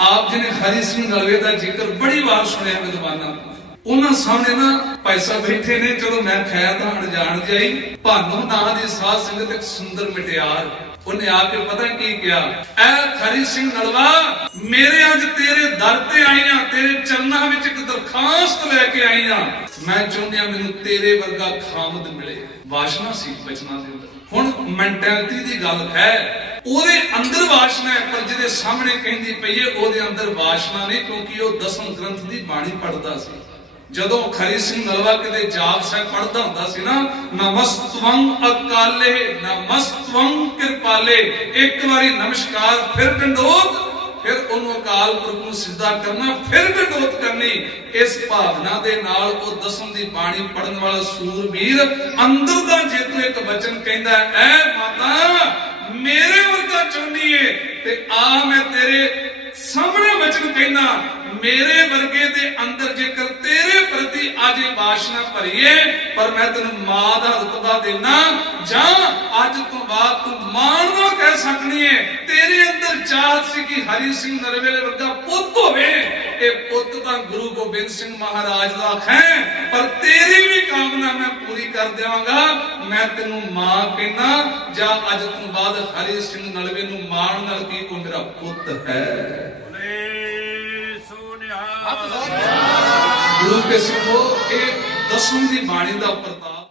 ਆਪ ਜੀ ਨੇ ਹਰੀ ਸਿੰਘ ਨਲਵੇ ਦਾ ਜ਼ਿਕਰ ਬੜੀ ਵਾਰ ਸੁਣਿਆ ਵਿਦਵਾਨਾਂ ਉਹਨਾਂ ਸਾਹਮਣੇ ਨਾ ਭਾਈ ਬੈਠੇ ਨੇ, ਚਲੋ ਮੈਂ ਖੈਰ ਦਾ ਅਣਜਾਣ ਜਾਈ, ਭਾਨੋ ਨਾਂ ਦੀ ਸਾਧ ਸੰਗਤ ਇੱਕ ਸੁੰਦਰ ਮਟਿਆਰ। ਉਹਨੇ ਆ ਕੇ ਪਤਾ ਕੀ ਕਿਹਾ? ਐ ਹਰੀ ਸਿੰਘ ਨਲਵਾ ਮੇਰੇ ਅੱਜ ਤੇਰੇ ਦਰ ਤੇ ਆਈਆਂ ਤੇਰੇ ਚਰਨਾਂ ਵਿੱਚ ਇੱਕ ਦਰਖਾਸਤ ਲੈ ਕੇ ਆਈਆਂ ਮੈਂ ਚਾਹੁੰਦਿਆਂ ਮੈਨੂੰ ਤੇਰੇ ਵਰਗਾ ਖਾਮਦ ਮਿਲੇ। ਵਾਸ਼ਨਾ ਸੀ ਬਚਨਾਂ ਦੇ ਹੁਣ ਮੈਂਟੈਲਿਟੀ ਦੀ ਗੱਲ ਹੈ, ਉਹਦੇ ਵਾਸ਼ਨਾ ਹੈ, ਪਰ ਜਿਹਦੇ ਸਾਹਮਣੇ ਕਹਿੰਦੀ ਪਈ ਹੈ, ਉਹਦੇ ਅੰਦਰ ਵਾਸ਼ਨਾ ਨਹੀਂ, ਕਿਉਂਕਿ ਉਹ ਦਸਮ ਗ੍ਰੰਥ ਦੀ ਬਾਣੀ ਪੜਦਾ ਸੀ। ਜਦੋਂ ਖਰੀ ਸਿੰਘ ਨਲਵਾ ਕਿਤੇ ਜਾਪ ਸਾਹਿਬ ਪੜਦਾ ਹੁੰਦਾ ਸੀ ਨਾ, ਨਮਸਤਵੰ ਅਕਾਲੇ, ਨਮਸਤਵੰ ਕਿਰਪਾਲੇ, ਇੱਕ ਵਾਰੀ ਨਮਸਕਾਰ, ਫਿਰ ਡੰਡੋਤ, ਫਿਰ ਉਹਨੂੰ ਅਕਾਲ ਪੁਰਖ ਨੂੰ ਸਿੱਧਾ ਕਰਨਾ, ਫਿਰ ਡੰਡੋਤ ਕਰਨੀ। ਇਸ ਭਾਵਨਾ ਦੇ ਨਾਲ ਉਹ ਦਸਮ ਦੀ ਬਾਣੀ ਪੜਨ ਵਾਲਾ ਸੂਰਬੀਰ ਅੰਦਰ ਦਾ ਜੇਤੂ ਇੱਕ ਬਚਨ ਕਹਿੰਦਾ ਐ ਮਾਤਾ, ਮੇਰੇ ਵਰਗਾ ਚਾਹੁੰਦੀ ਏ, ਤੇ ਆ ਮੈਂ ਤੇਰੇ ਸਾਹਮਣੇ ਵਚਨ ਕਹਿਣਾ ਮੇਰੇ ਵਰਗੇ ਦੇ ਅੰਦਰ ਜੇਕਰ ਤੇਰੇ ਪ੍ਰਤੀ ਅੱਜ ਇਹ ਬਾਸ਼ਨਾ ਭਰੀਏ, ਪਰ ਮੈਂ ਤੈਨੂੰ ਮਾਂ ਦਾ ਰਤਬਾ ਦੇਣਾ ਜਾਂ ਅੱਜ ਤੋਂ ਬਾਅਦ ਤੂੰ ਮਾਂ ਨੂੰ ਕਹਿ ਸਕਣੀ ਏ, ਤੇਰੇ ਅੰਦਰ ਚਾਹਤ ਸੀ ਕਿ ਹਰੀ ਸਿੰਘ ਨਰਵੇਲੇ ਵਰਗਾ ਪੁੱਤ ਹੋਵੇ, ਇਹ ਪੁੱਤ ਤਾਂ ਗੁਰੂ ਗੋਬਿੰਦ ਸਿੰਘ ਮਹਾਰਾਜ ਦਾ ਹੈ ਪਰ ਕਾਮਨਾ ਮੈਂ ਪੂਰੀ ਕਰ ਦੇਵਾਂਗਾ। ਮੈਂ ਤੈਨੂੰ ਮਾਂ ਕਹਿਣਾ ਜਾਂ ਅੱਜ ਤੋਂ ਬਾਅਦ ਹਰੀ ਸਿੰਘ ਨਲਵੇ ਨੂੰ ਮਾਣ ਨਾਲ ਕੀ ਉਹ ਮੇਰਾ ਪੁੱਤ ਹੈ? ਗੁਰੂ ਕੇ ਸਿੱਖੋ ਇਹ ਦਸਮ ਦੀ ਬਾਣੀ ਦਾ ਪ੍ਰਤਾਪ